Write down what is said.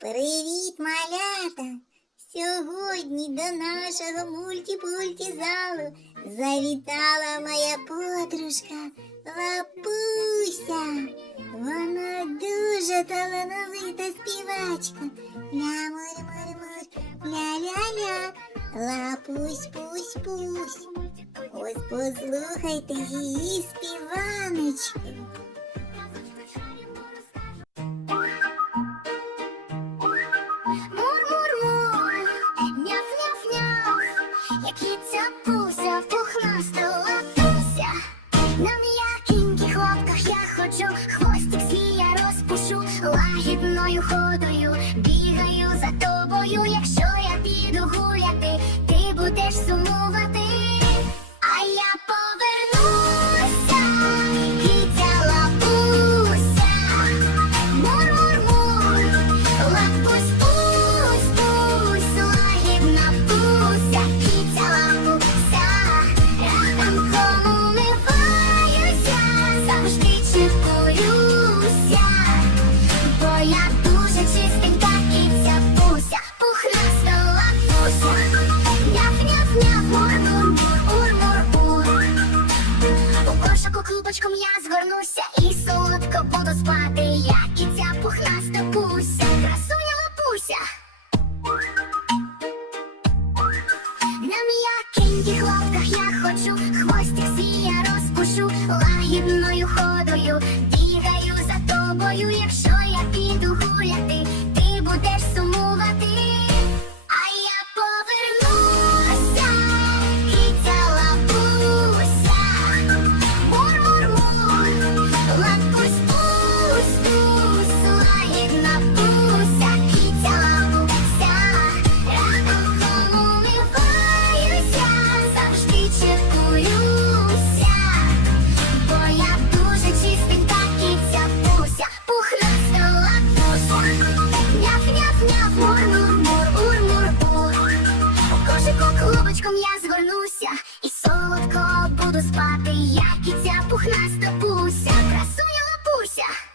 Привіт, малята! Сьогодні до нашого мультипульті залу завітала моя подружка Лапуся. Вона дуже талановита співачка. Ля-мур-мур-мур, ля-ля-ля, лапусь, пусь, пусь. Ось послухайте її співаночку. Лагідною ходою бігаю за тобою. Якщо я піду гуляти, ти будеш сумувати. Я згорнуся і солодко буду спати, як і ця пухнаста пуся, красуня лапуся. На м'якеньких лапках я хочу, хвостик свій я розпушу, лагідною ходою. Бігаю за тобою, якщо спати, як і ця пухнаста пуся, красуня лапуся.